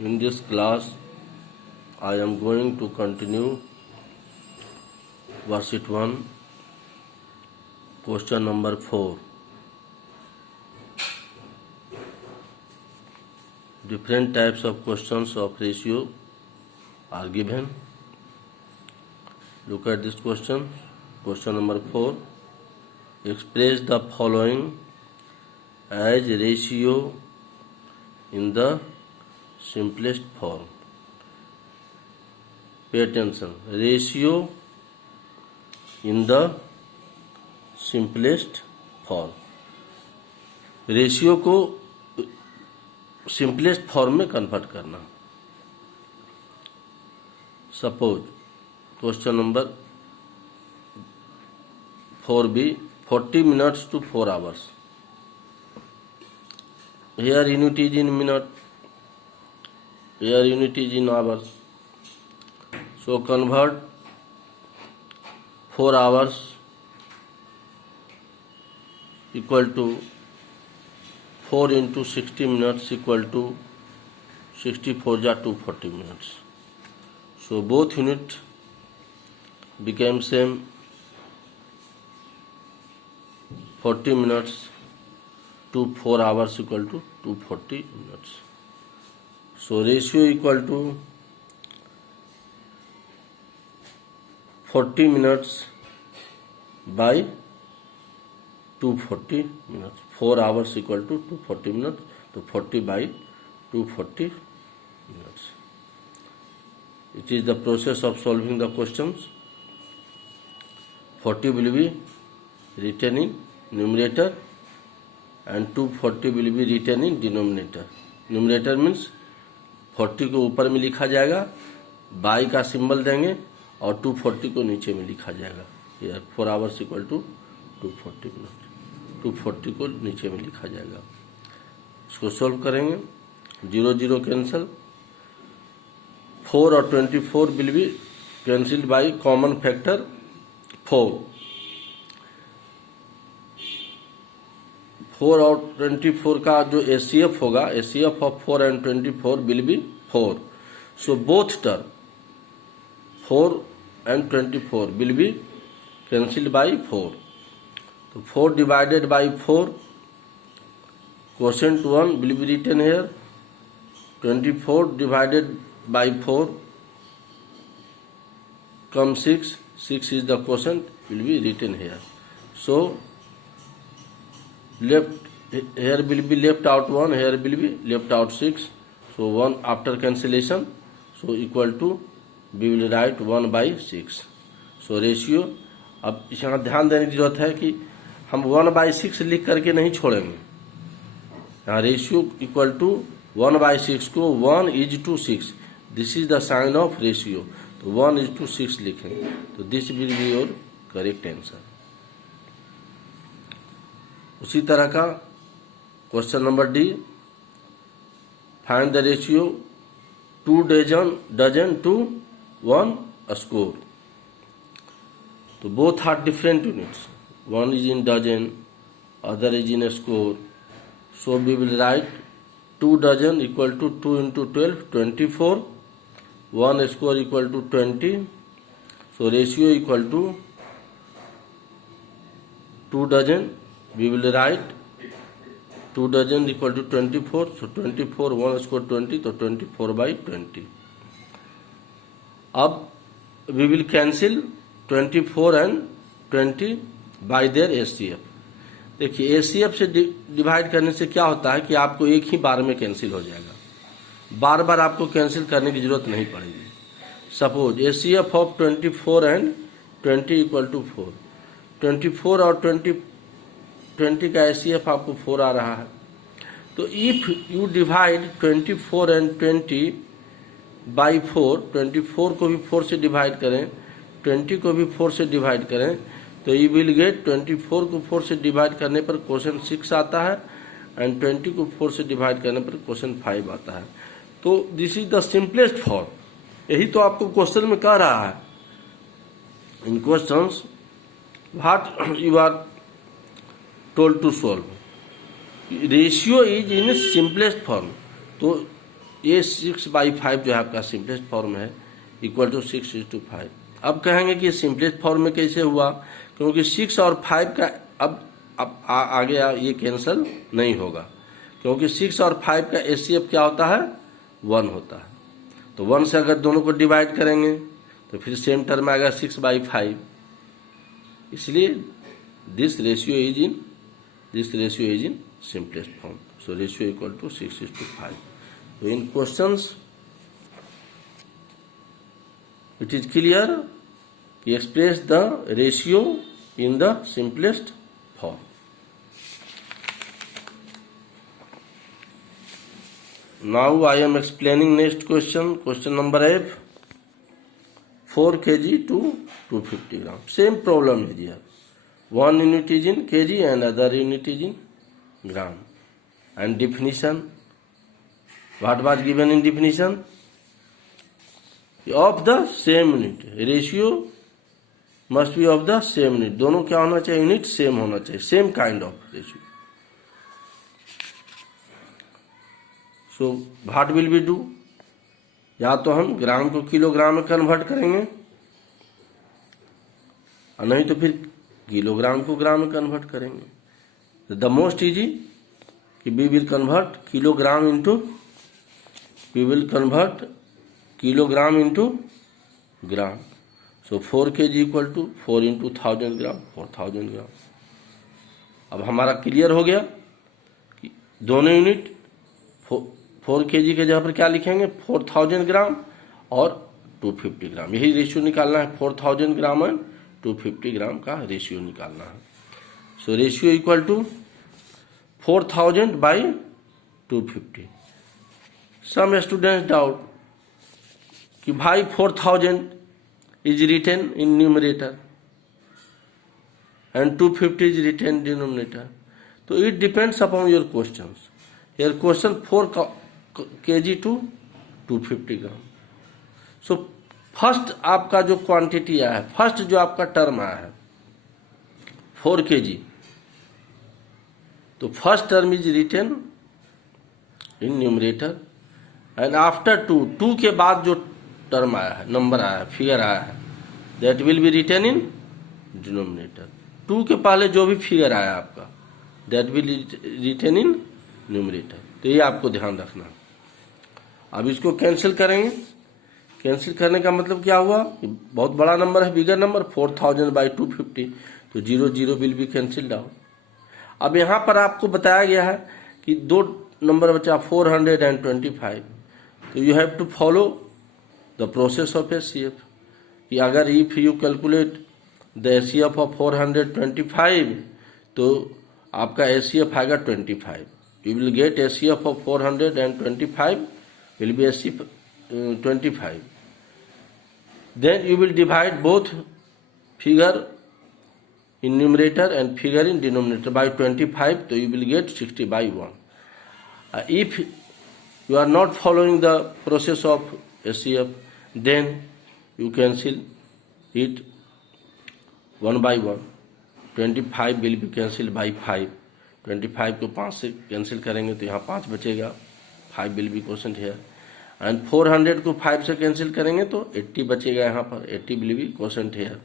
In this class, I am going to continue worksheet 1, question number 4. Different types of questions of ratio are given. Look at this question. Question number 4. Express the following as ratio in the simplest form. Pay attention. Ratio in the simplest form. Ratio को simplest form में convert करना. Suppose question number 4b 40 minutes to 4 hours. Here unit is in minute, here unit is in hours. So convert 4 hours equal to 4 into 60 minutes equal to 64 ja 240 minutes. So both unit became same. 40 minutes to 4 hours equal to 240 minutes. So ratio equal to 40 minutes by 240 minutes. 4 hours equal to 240 minutes. So 40 by 240 minutes. It is the process of solving the questions. 40 will be written in numerator and 240 will be written in denominator. Numerator means 40 को ऊपर में लिखा जाएगा, by का symbol देंगे और 240 को नीचे में लिखा जाएगा. यार 4 hours equal to 240 minutes. 240 को नीचे में लिखा जाएगा. इसको सॉल्व करेंगे. 0 0 कैंसिल. 4 और 24 will be cancel by common factor 4. 4 और 24 का जो ACF होगा, ACF of 4 and 24 will be 4. So both term 4 and 24 will be cancelled by 4. So 4 divided by 4, quotient 1 will be written here. 24 divided by 4 comes 6. 6 is the quotient, will be written here. So here will be left out 1, here will be left out 6. So 1 after cancellation, so equal to we will write 1 by 6. So ratio. अब यहाँ ध्यान देने की जरूरत है कि हम 1 by 6 लिख करके नहीं छोड़ेंगे. यहाँ रेशियो इक्वल टू 1 by 6 को 1 is to 6. This is the sign of ratio. तो 1 is to 6 लिखेंगे. तो this will be your correct answer. उसी तरह का question number D. Find the ratio 2 dozen to 1 score. So both are different units. One is in dozen, other is in a score. So we will write 2 dozen equal to 2 into 12, 24. 1 score equal to 20. So ratio equal to 2 dozen. We will write 2 dozen equal to 24. So 24, 1 score 20, so 24 by 20. अब we will cancel 24 and 20 by their ACF. देखिए ACF से divide करने से क्या होता है कि आपको एक ही बार में कैंसिल हो जाएगा. बार बार आपको कैंसिल करने की जरूरत नहीं पड़ेगी. Suppose ACF of 24 and 20 equal to 4. 24 और 20 का ACF आपको 4 आ रहा है. तो if you divide 24 and 20 by 4, 24 को भी 4 से डिवाइड करें, 20 को भी 4 से डिवाइड करें, तो यू विल गेट 24 को 4 से डिवाइड करने पर क्वेश्चन 6 आता है एंड 20 को 4 से डिवाइड करने पर क्वेश्चन 5 आता है. तो this is the simplest form. यही तो आपको क्वेश्चन में कह रहा है. In questions what you are told to solve. Ratio is in simplest form. तो ये 6/5 जो है आपका सिंपलेस्ट फॉर्म है, इक्वल टू 6:5। अब कहेंगे कि सिंपलेस्ट फॉर्म में कैसे हुआ, क्योंकि 6 और 5 का अब आगे ये कैंसिल नहीं होगा, क्योंकि 6 और 5 का एचसीएफ क्या होता है, 1 होता है। तो 1 से अगर दोनों को डिवाइड करेंगे तो फिर सेम टर्म आएगा 6/5। इसलिए this ratio is in simplest form. So ratio equal to 6:5। तो in questions it is clear कि express the ratio in the simplest form. Now I am explaining next question. Question number F. 4 kg to 250 gram. Same problem is here. One unit is in kg and other unit is in gram. And definition. What was given in definition? Of the same unit. Ratio must be of the same unit. दोनों क्या होना चाहिए, unit same होना चाहिए, same kind of ratio. So what will be do, या तो हम ग्राम को किलोग्राम में कन्वर्ट करेंगे और नहीं तो फिर किलोग्राम को ग्राम में कन्वर्ट करेंगे। द मोस्ट इजी कि we will convert kilogram into gram. So 4 kg equal to 4 × 1000 gram, 4000 gram. अब हमारा क्लियर हो गया कि दोनों यूनिट 4 kg के जगह पर क्या लिखेंगे, 4000 ग्राम और 250 ग्राम। यही रेशियो निकालना है, 4000 ग्राम एंड 250 ग्राम का रेशियो निकालना है। So ratio equal to 4000/250। Some students doubt कि भाई 4000 is written in numerator and 250 is written denominator. तो it depends upon your question. Your question 4 kg to 250 gram. So first आपका जो क्वांटिटी आया है, फर्स्ट जो आपका टर्म आया है 4 kg, तो first term is written in numerator and after 2 के बाद जो टर्म आया है, नंबर आया है, फिगर आया है, that will be written in denominator. 2 के पहले जो भी फिगर आया आपका, that will written in numerator. तो ये आपको ध्यान रखना। अब इसको कैंसिल करेंगे। कैंसिल करने का मतलब क्या हुआ, बहुत बड़ा नंबर है, बिगर नंबर, 4000/250, तो 0 0 विल बी कैंसिल्ड आउट। अब यहाँ पर आपको बताया गया है कि 2 नंबर बचा 425। तो you have to follow the process of HCF कि अगर if you calculate the HCF of 425 तो आपका एचसीएफ आएगा 25। You will get HCF of 425 will be HCF 25. Then you will divide both figure in numerator and figure in denominator by 25, so you will get 60/1. If you are not following the process of HCF, then you cancel it 1 by 1. 25 will be cancelled by 5. 25 को 5 से cancel करेंगे तो यहाँ 5 बचेगा, 5 will be quotient here. And 400 को 5 से cancel करेंगे तो 80 बचेगा यहाँ पर, 80 विल बी क्वोशंट हियर।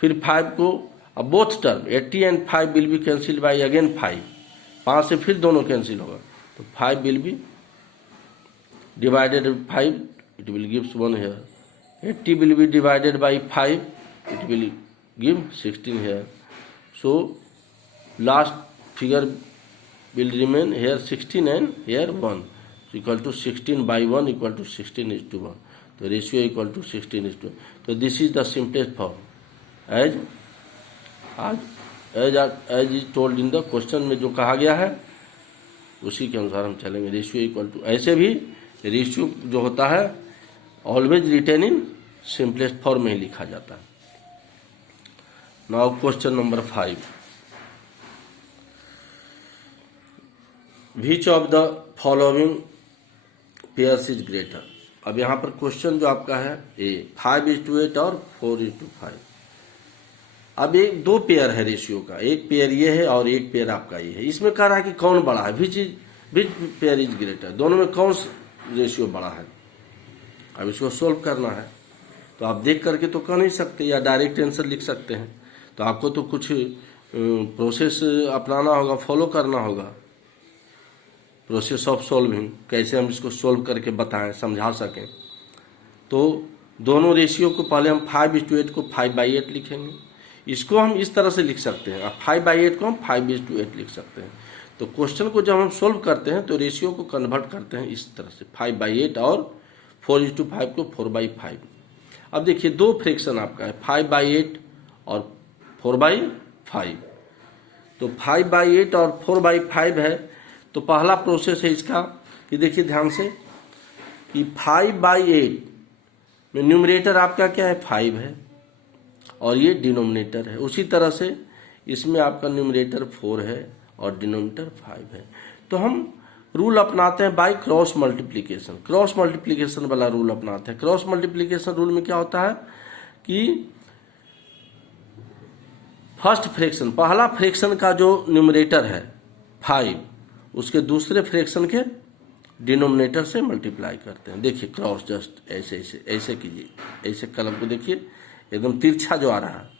फिर 5 को, अब both term 80 and 5 will be cancel by again 5 से फिर दोनों कैंसिल होगा, तो 5 will be divided 5, it will gives 1 here. 80 will be divided by 5, it will give 16 here. So last figure will remain here 16 and here 1, so equal to 16/1 equal to 16:1. So ratio equal to 16:1. So this is the simplest form as is told in the question में जो कहा गया है उसी के अनुसार हम चलेंगे। रेशियो इक्वल टू, ऐसे भी रेशियो जो होता है always written in simplest form में ही लिखा जाता है। Now question number 5, Which of the following pairs is greater? अब यहाँ पर क्वेश्चन जो आपका है ए 5:8 और 4:5। अब एक 2 पेयर है रेशियो का, एक पेयर ये है और एक पेयर आपका ये है। इसमें कह रहा है कि कौन बड़ा है, विच पेयर इज ग्रेटर, दोनों में कौन रेशियो बड़ा है। अब इसको सोल्व करना है तो आप देख करके तो कर नहीं सकते या डायरेक्ट आंसर लिख सकते हैं, तो आपको तो कुछ प्रोसेस अपनाना होगा, फॉलो करना होगा। प्रोसेस ऑफ सॉल्विंग, कैसे हम इसको सोल्व करके बताएं, समझा सकें। तो दोनों रेशियो को पहले हम 5:8 को 5/8 लिखेंगे। इसको हम इस तरह से लिख सकते हैं, 5/8 को हम 5:8 लिख सकते हैं। तो क्वेश्चन को जब हम सोल्व करते हैं तो रेशियो को कन्वर्ट करते हैं इस तरह से, 5/8 और 4:5 को 4/5। अब देखिए दो फ्रैक्शन आपका है, 5/8 और 4/5। तो 5/8 और 4/5 है। तो पहला प्रोसेस है इसका कि देखिए ध्यान से कि 5/8 में न्यूमरेटर आपका क्या है, 5 है और ये डिनोमिनेटर है। उसी तरह से इसमें आपका न्यूमरेटर 4 है और डिनोमिनेटर 5 है। तो हम रूल अपनाते हैं by cross multiplication, cross multiplication वाला रूल अपनाते हैं। क्रॉस मल्टीप्लिकेशन रूल में क्या होता है कि फर्स्ट फ्रैक्शन, पहला फ्रैक्शन का जो न्यूमरेटर है 5, उसके दूसरे फ्रैक्शन के डिनोमिनेटर से मल्टीप्लाई करते हैं। देखिए क्रॉस जस्ट ऐसे ऐसे ऐसे कीजिए, ऐसे कलम को देखिए एकदम तिरछा जो आ रहा है।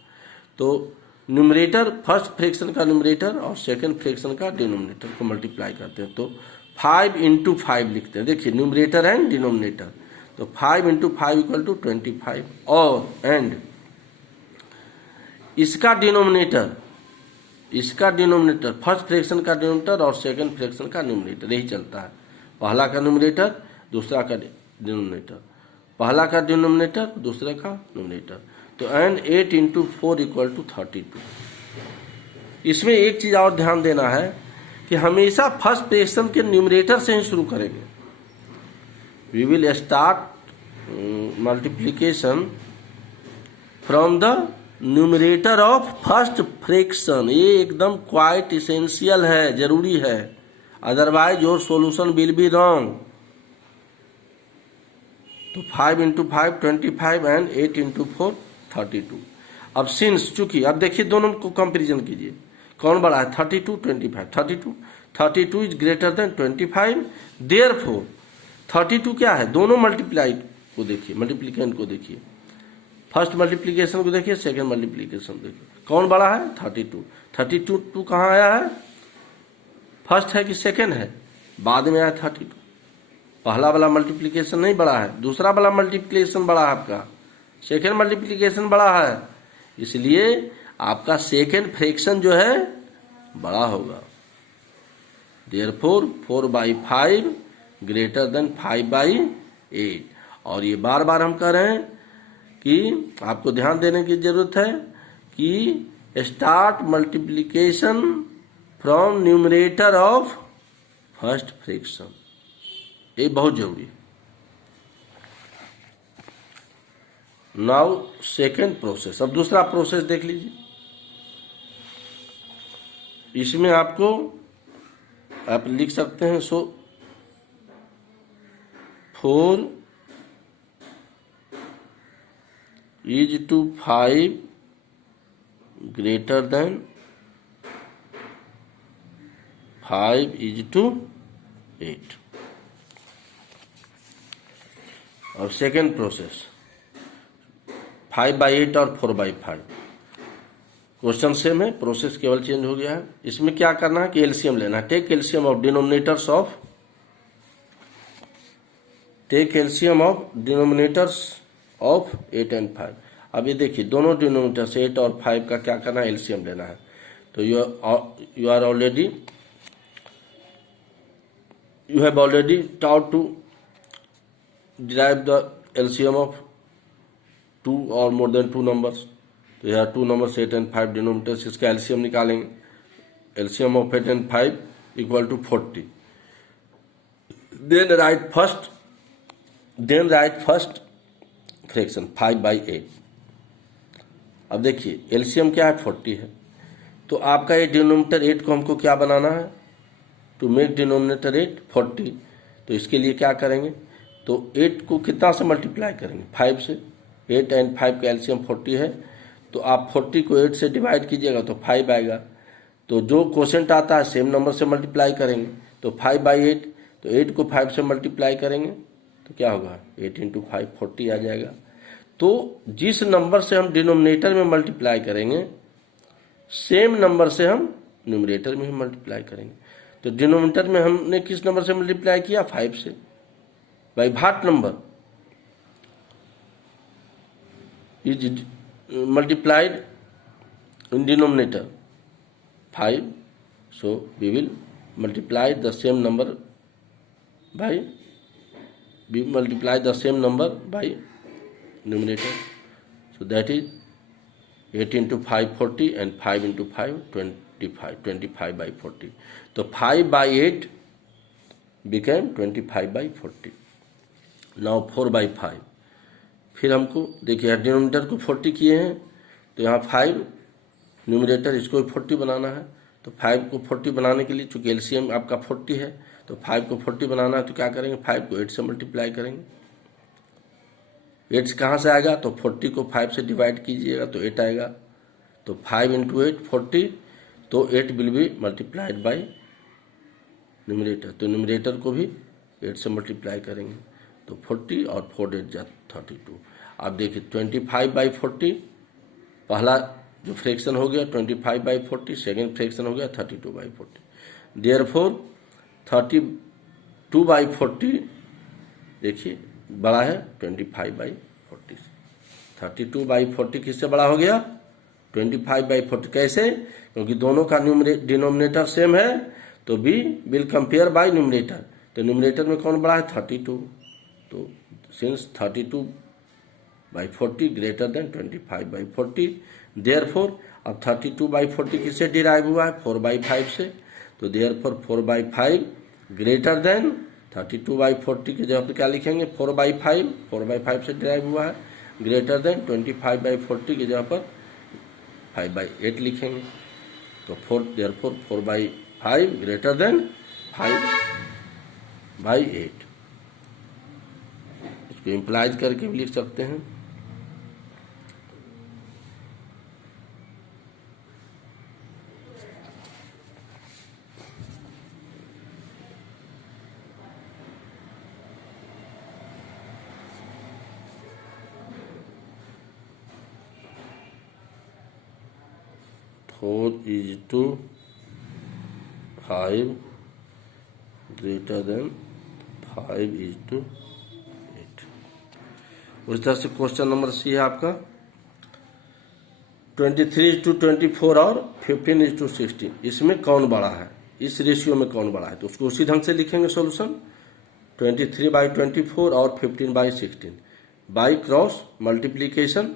तो न्यूमरेटर, फर्स्ट फ्रैक्शन का न्यूमरेटर और सेकंड फ्रैक्शन का डिनोमिनेटर को मल्टीप्लाई करते हैं। तो 5 × 5 लिखते हैं। देखिए न्यूमरेटर एंड डिनोमिनेटर, तो 5 × 5 = 25 और एंड इसका डिनोमिनेटर फर्स्ट फ्रैक्शन का डिनोमिनेटर और सेकंड फ्रैक्शन का न्यूमरेटर, यही चलता है। पहला का न्यूमरेटर, दूसरा का डिनोमिनेटर, पहला का डिनोमिनेटर, दूसरा का न्यूमरेटर। तो एंड 8 × 4 = 32। इसमें एक चीज और ध्यान देना है कि हमेशा फर्स्ट फ्रैक्शन के न्यूमरेटर से ही शुरू करेंगे। We will start multiplication from the numerator of first fraction. ये एकदम क्वाइट इसेंशियल है, जरूरी है, otherwise your solution will be wrong. तो 5 × 5 25 एंड 8 × 4 32। अब सिंस, चूंकि अब देखिए दोनों को कंपेरिजन कीजिए, कौन बड़ा है, 32 25। 32 इज ग्रेटर देन 25, देयरफॉर 32 क्या है, दोनों मल्टीप्लाई को देखिए, मल्टीप्लिकेंट को देखिए, फर्स्ट मल्टीप्लिकेशन को देखिए, सेकंड मल्टीप्लिकेशन देखिए, कौन बड़ा है, 32। 32 कहाँ आया है, फर्स्ट है कि सेकंड है, बाद में आया 32। पहला वाला मल्टीप्लिकेशन नहीं बड़ा है, दूसरा वाला मल्टीप्लिकेशन बड़ा है, आपका सेकंड मल्टीप्लिकेशन बड़ा है, इसलिए आपका सेकंड फ्रैक्शन जो है बड़ा होगा। Therefore 4/5 greater than 5/8। और ये बार बार हम कह रहे हैं कि आपको ध्यान देने की जरूरत है कि start multiplication from numerator of first fraction, ये बहुत जरूरी है। नाउ सेकेंड प्रोसेस, अब दूसरा प्रोसेस देख लीजिए। इसमें आपको आप लिख सकते हैं 4 = 5 greater than 5 = 8। और सेकेंड प्रोसेस 5/8 और 4/5। क्वेश्चन सेम है, प्रोसेस केवल चेंज हो गया है। इसमें क्या करना है कि एलसीएम लेना है। Take LCM of denominators of 8 and 5। अब ये देखिए दोनों डिनोमिनेटर्स 8 और 5 का क्या करना है, एलसीएम लेना है। तो you have already taught to derive the LCM of 2 or more than 2 numbers। तो यहाँ 2 numbers 8 and 5 डिनोमिनेटर्स, इसका एलसीएम निकालेंगे। LCM of 8 and 5 = 40। Then write first fraction 5/8। अब देखिए एलसीएम क्या है, 40 है। तो आपका ये डिनोमिनेटर 8 को हमको क्या बनाना है, टू मेक डिनोमिनेटर 8 40। तो इसके लिए क्या करेंगे, तो 8 को कितना से मल्टीप्लाई करेंगे, 5 से। 8 and 5 का एलसीएम 40 है, तो आप 40 को 8 से डिवाइड कीजिएगा तो 5 आएगा। तो जो क्वोशेंट आता है सेम नंबर से मल्टीप्लाई करेंगे, तो 5/8। तो 8 को 5 से मल्टीप्लाई करेंगे तो क्या होगा, 8 इंटू 5 40 आ जाएगा। तो जिस नंबर से हम डिनोमिनेटर में मल्टीप्लाई करेंगे सेम नंबर से हम न्यूमरेटर में भी मल्टीप्लाई करेंगे। तो डिनोमिनेटर में हमने किस नंबर से मल्टीप्लाई किया, 5 से, by that number is multiplied in denominator 5, so we will multiply the same number by numerator, so that is 8 into 5 40 and 5 into 5 25 by 40, so 5 by 8 became 25 by 40। now 4 by 5, फिर हमको देखिए denominator को 40 किए हैं तो यहाँ 5 न्यूमरेटर इसको 40 बनाना है। तो 5 को 40 बनाने के लिए चूंकि एलसीएम आपका 40 है तो 5 को 40 बनाना है तो क्या करेंगे, 5 को 8 से मल्टीप्लाई करेंगे। 8 कहाँ से आएगा, तो 40 को 5 से डिवाइड कीजिएगा तो 8 आएगा। तो 5 इंटू 8 40, तो 8 will be multiplied by numerator, तो न्यूमरेटर को भी 8 से मल्टीप्लाई करेंगे तो 40 और 4 8 जा 32। आप देखिए 25 बाई 40 पहला जो फ्रैक्शन हो गया 25 बाई 40, सेकेंड फ्रैक्शन हो गया 32 बाई 40। देयरफॉर 32 बाई 40 देखिए बड़ा है 25 बाई 40 से। 32 बाई 40 किससे बड़ा हो गया, 25 बाई 40। कैसे, क्योंकि दोनों का डिनोमिनेटर सेम है तो we will compare by numerator, तो न्यूमरेटर में कौन बड़ा है 32, तो since 32 by 40 greater than 25 by 40, therefore अब 32 बाई 40 किससे डिराइव हुआ है, 4 बाई 5 से, तो therefore 4 by 5 greater then 32 by 40 की जगह पर क्या लिखेंगे 4 बाई 5 से डिराइव हुआ है, ग्रेटर देन 25 बाई 40 की जगह पर 5 बाई 8 लिखेंगे। तो 4 बाई 5 ग्रेटर देन 5 बाई 8, इसको इम्प्लाइज करके भी लिख सकते हैं। Four is to 5 greater than 5 is to 8। उस तरह से क्वेश्चन नंबर सी है आपका 23:24 और 15:16, इसमें कौन बड़ा है, इस रेशियो में कौन बड़ा है, तो उसको उसी ढंग से लिखेंगे सॉल्यूशन 23/24 और 15/16 बाई क्रॉस मल्टीप्लीकेशन।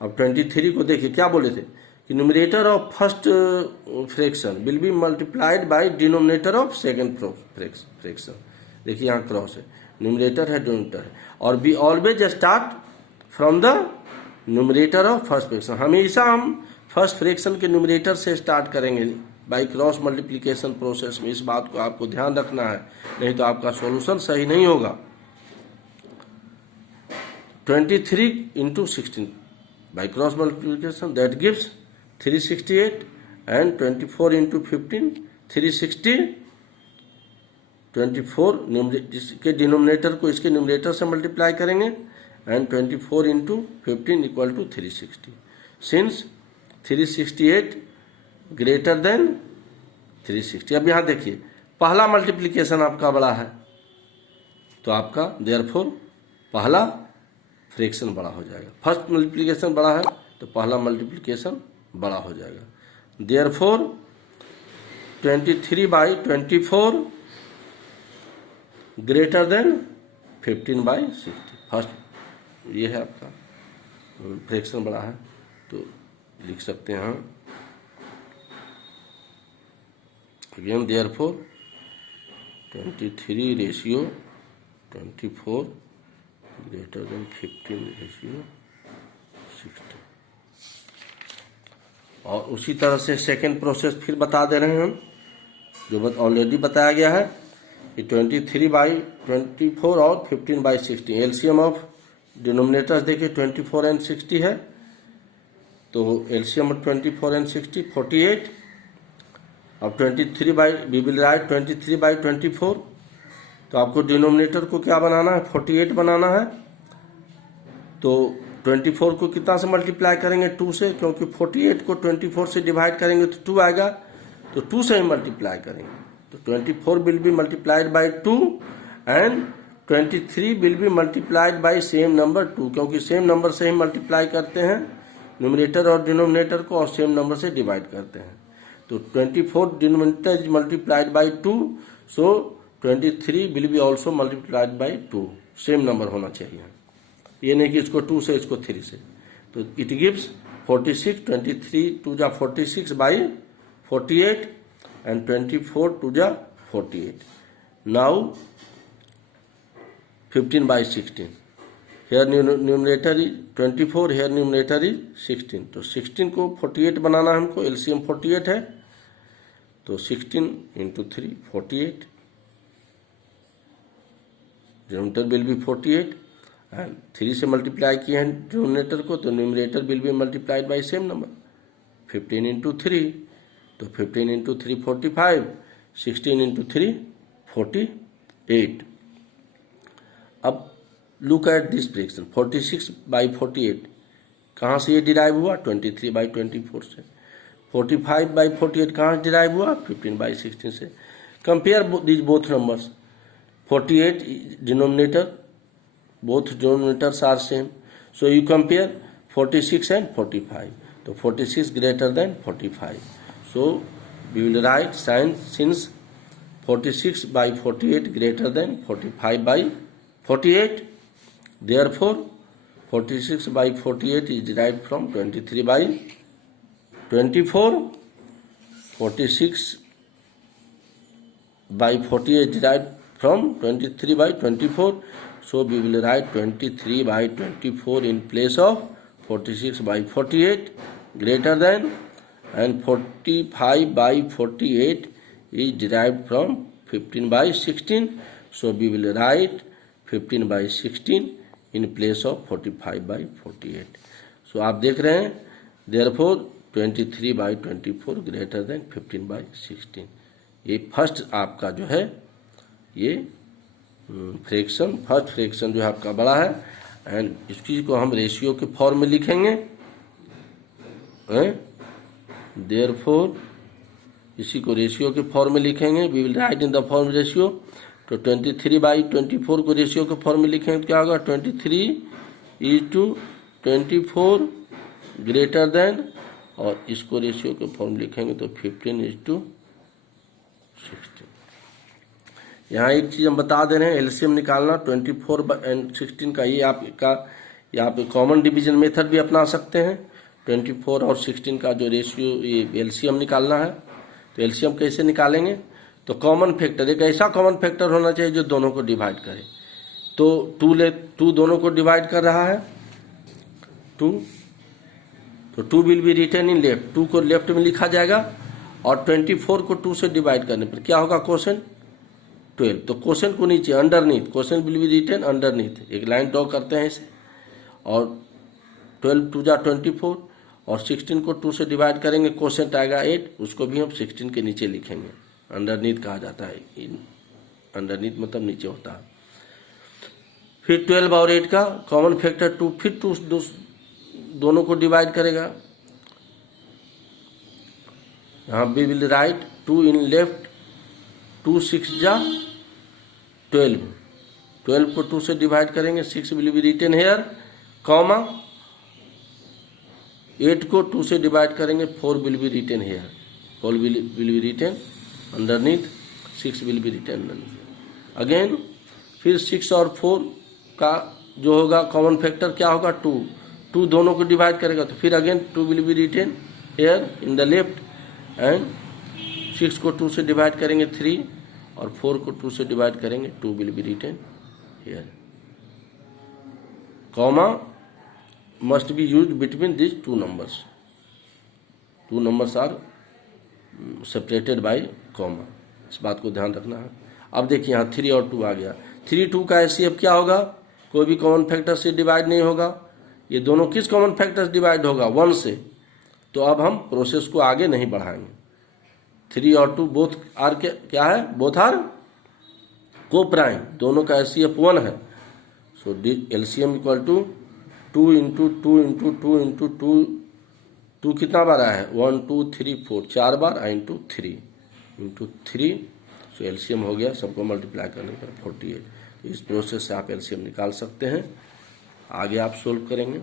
अब 23 को देखिए क्या बोले थे कि numerator of first fraction will be multiplied by denominator of second fraction. देखिए यहाँ क्रॉस है, न्यूमरेटर है डिनोमिनेटर है, और be always start from the numerator of first fraction, हमेशा हम फर्स्ट फ्रैक्शन के न्यूमरेटर से स्टार्ट करेंगे बाय क्रॉस मल्टीप्लिकेशन प्रोसेस में। इस बात को आपको ध्यान रखना है, नहीं तो आपका सॉल्यूशन सही नहीं होगा। 23 into 16 by cross multiplication that gives 368 and 24 into 15 360। 24 इसके डिनोमिनेटर को इसके न्यूमरेटर से मल्टीप्लाई करेंगे and 24 into 15 equal to 360। Since 368 greater than 360। अब यहाँ देखिए पहला मल्टीप्लिकेशन आपका बड़ा है तो आपका देयरफॉर पहला फ्रैक्शन बड़ा हो जाएगा। फर्स्ट मल्टीप्लिकेशन बड़ा है तो पहला मल्टीप्लिकेशन बड़ा हो जाएगा। Therefore 23/24 greater than 15/60। फर्स्ट ये है आपका फ्रैक्शन बड़ा है तो लिख सकते हैं again therefore 23 ratio 24 greater than 15 ratio 60। और उसी तरह से सेकेंड प्रोसेस फिर बता दे रहे हैं हम, जो ऑलरेडी बताया गया है कि 23/24 और 15/60। एलसीएम ऑफ डिनोमिनेटर्स देखिए 24 एंड 60 है, तो एलसीएम ऑफ 24 एंड 60 48। अब 23 बाई वी विल राइट 23/24 तो आपको डिनोमिनेटर को क्या बनाना है, 48 बनाना है। तो 24 को कितना से मल्टीप्लाई करेंगे, 2 से, क्योंकि 48 को 24 से डिवाइड करेंगे तो 2 आएगा, तो 2 से ही मल्टीप्लाई करेंगे। तो 24 will be multiplied by 2 and 23 will be multiplied by same number 2, क्योंकि सेम नंबर से ही मल्टीप्लाई करते हैं न्यूमरेटर और डिनोमिनेटर को, और सेम नंबर से डिवाइड करते हैं। तो 24 denominator is multiplied by 2, so 23 will be also multiplied by 2, same number होना चाहिए, ये नहीं कि इसको 2 से इसको 3 से। तो इट गिव्स 46, 23 2 जा 46 बाई 48 एंड 24 2 जा 48। Now 15 by 16, here numerator is 24, here numerator is 16। तो 16 को 48 बनाना है हमको, एलसीएम 48 है, तो 16 into 3 48, denominator will be 48 and 3 से मल्टीप्लाई किए हैं डिनोमिनेटर को, तो numerator will be multiplied by same number, 15 into 3, तो 15 इंटू 3 45, 16 इंटू 3 48। अब look at this fraction, 46 by 48 कहाँ से ये डिराइव हुआ, 23 बाई 24 से। 45 बाई 48 कहाँ से डिराइव हुआ, 15 बाई 16 से। Compare this both numbers, 48 denominator, both denominators are same, so you compare 46 and 45, तो 46 greater than 45, so we will write since 46 by 48 greater than 45 by 48, therefore 46 by 48 is derived from 23 by 24, 46 by 48 derived from 23 by 24, so we will write 23 by 24 in place of 46 by 48 greater than, and 45 by 48 is derived from 15 by 16, so we will write 15 by 16 in place of 45 by 48। so आप देख रहे हैं therefore 23 by 24 greater than 15 by 16। ये first आपका जो है ये fraction, first fraction जो है आपका बड़ा है, एंड इसकी को हम रेशियो के फॉर्म में लिखेंगे, देयरफॉर इसी को रेशियो के फॉर्म में लिखेंगे, we will write in the form ratio. तो 23 बाई 24 को रेशियो के फॉर्म में लिखेंगे तो क्या होगा, 23 इज टू 24 ग्रेटर देन, और इसको रेशियो के फॉर्म में लिखेंगे तो 15 इज टू 16। यहाँ एक चीज़ हम बता दे रहे हैं, एलसीएम निकालना 24 एंड 16 का, ये आपका यहाँ पे कॉमन डिवीजन मेथड भी अपना सकते हैं। 24 और 16 का जो रेशियो ये एलसीएम निकालना है, तो एलसीएम कैसे निकालेंगे, तो कॉमन फैक्टर, एक ऐसा कॉमन फैक्टर होना चाहिए जो दोनों को डिवाइड करे। तो 2 दोनों को डिवाइड कर रहा है 2, तो 2 will be written in left, 2 को लेफ्ट में लिखा जाएगा, और 24 को 2 से डिवाइड करने पर क्या होगा, क्वोशेंट 12। तो क्वोशेंट को नीचे underneath, quotient will be written underneath, एक लाइन ड्रॉ करते हैं इसे, और 12 2 जा 24, और 16 को 2 से डिवाइड करेंगे, क्वोशेंट आएगा 8, उसको भी हम 16 के नीचे लिखेंगे, अंडरनीथ कहा जाता है, अंडरनीथ मतलब नीचे होता है। फिर 12 और 8 का कॉमन फैक्टर 2, फिर 2 दोनों को डिवाइड करेगा, यहाँ we will write 2 in left, 2 6 जा 12, 12 को 2 से डिवाइड करेंगे, 6 will be written here, comma 8 को 2 से डिवाइड करेंगे, 4 will be written here, 4 will be written underneath, 6 will be written underneath. Again फिर 6 और 4 का जो होगा कॉमन फैक्टर क्या होगा, 2 दोनों को डिवाइड करेगा, तो फिर again 2 will be written here in the left, and 6 को 2 से डिवाइड करेंगे 3, और 4 को 2 से डिवाइड करेंगे 2 will be written here, comma must be used between this 2 numbers, 2 numbers are separated by comma, इस बात को ध्यान रखना है। अब देखिए यहाँ 3 और 2 आ गया, 3 2 का एचसीएफ क्या होगा, कोई भी कॉमन फैक्टर से डिवाइड नहीं होगा, ये दोनों किस कॉमन फैक्टर से डिवाइड होगा, 1 से, तो अब हम प्रोसेस को आगे नहीं बढ़ाएंगे। 3 और 2 बोथ आर क्या है, बोथ आर को प्राइम दोनों का HCF 1 है। So LCM equal to 2 into 2 into 2 into 2 कितना बार आया है 1 2 3 4 4 बार इंटू 3 इंटू 3। सो LCM हो गया, सबको मल्टीप्लाई करने पर 48। इस प्रोसेस से आप LCM निकाल सकते हैं। आगे आप सोल्व करेंगे।